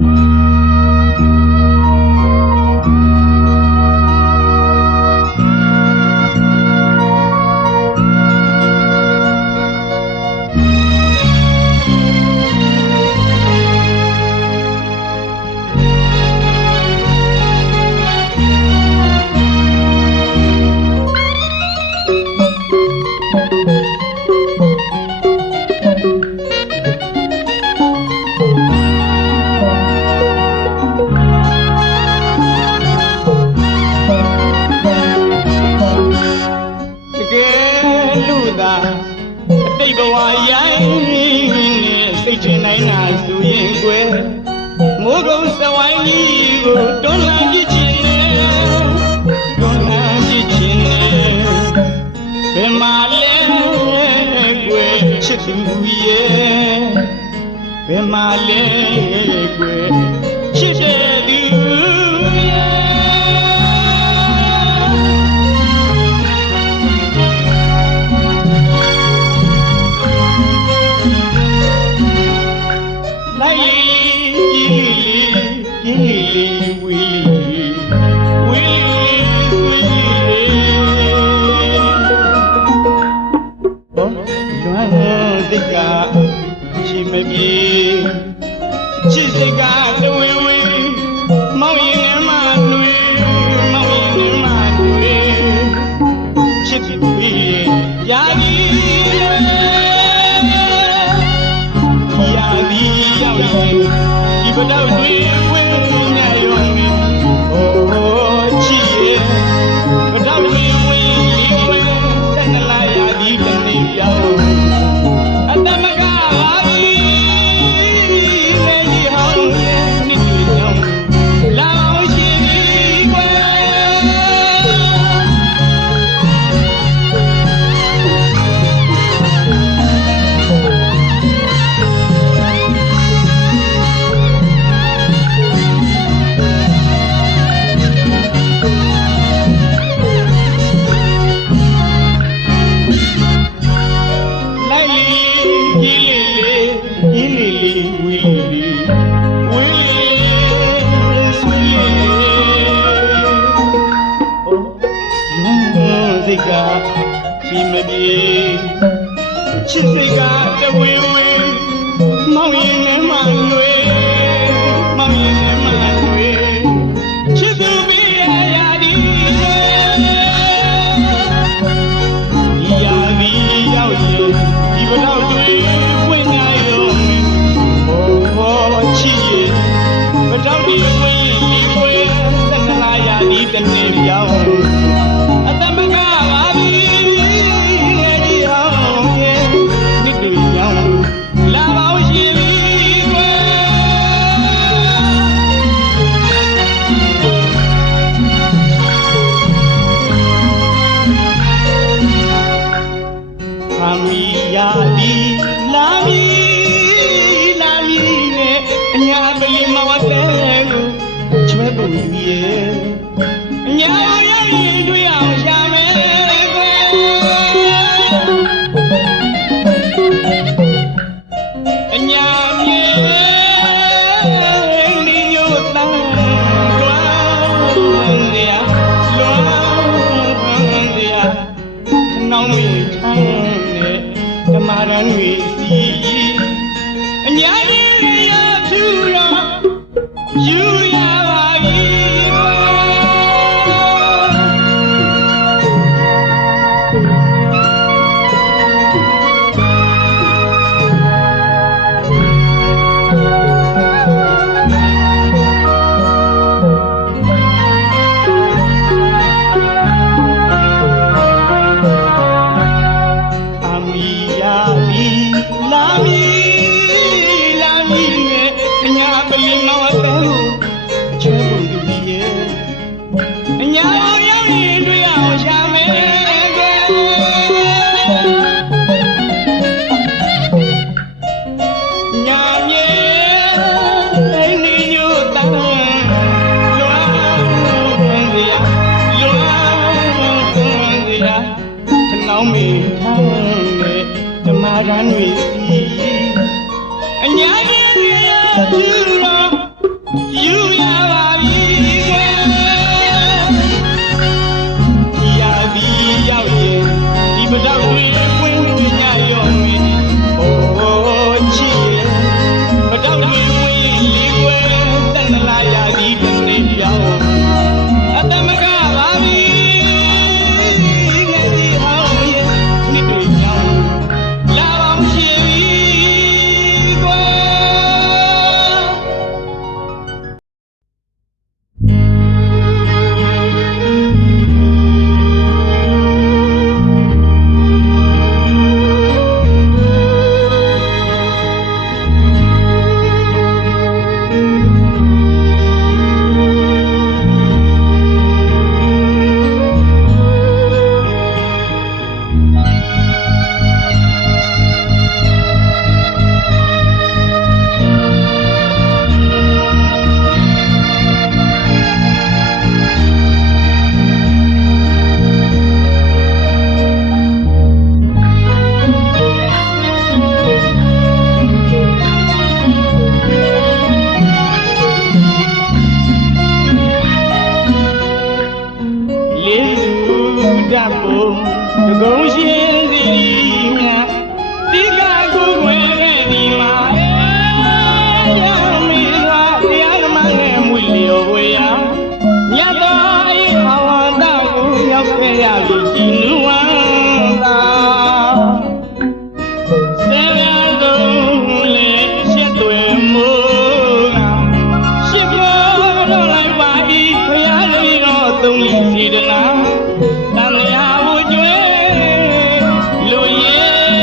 တ မိုးကုံစဝိုင်းကြီးကိုတွန်းလှန်ကြည့်ချင်တယ်တွန်းလှန်ကြည့်ချင်တယ်ဘယ်မှာလဲကွယ်ချစ်သူရဲ့ဘယ်မှာလဲကွယ်ချစ်တဲ့သူရဲ့လိုက် လီကြီးလီကြီးလီဝီလီဝီလီဝီလီဘောလွမ်းစိတ်ကချီမပြေချစ်စိတ်ကတဝင်းဝင်းမောင်ရင်ငယ်မလွေမောင်ရင်ငယ်မလွေချစ်ပြီးရာကြီးရာသည်ရောက်ရင်ဒီပတော့တွေဝ ကချီမပြေချစ်စိတ်ကတဝင်းဝ ချွဲပုံရဲ့အညာရောက်ရင်တွေ့အောင်ရှာမယ်ကွယ်အညာမြေဒီညိုတန်းလွမ်းရလွမ်းရနှောင်းမေထမ်းနဲ့ဓမ္မရန်တွေစီ င်းမေထမ်းနဲ့ဓမ္မရန်တွေစီအညာကြီးရပြူတော့ စေတနာတန်လျာဝကျွဲလူရဲ့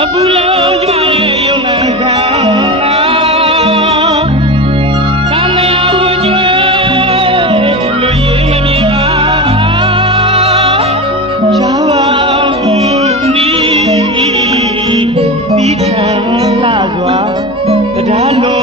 အပူလုံးကြွားရဲ့ယုံနိုင်က डालो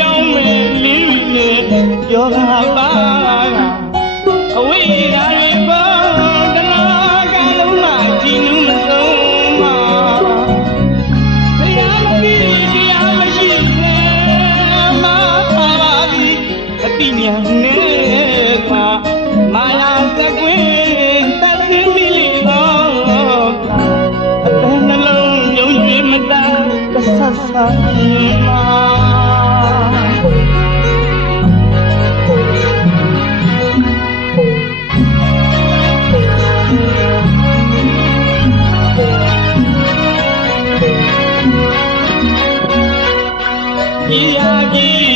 ရောင်းမယ်မင်းတွေနဲ့ပြောတာပါအဝိဓာတွေပေါ်တနာကလုံးမကြည်နူးမဆုံးမတရားမပြီးတရားမရှိခင်မာပါပြီအတိညာနဲ့ကမာယာသကွင်းတတ်သိပြီတော့အတန်းနှလုံးယုံကြည်မတတ်သဆဆာမာ Miyagi.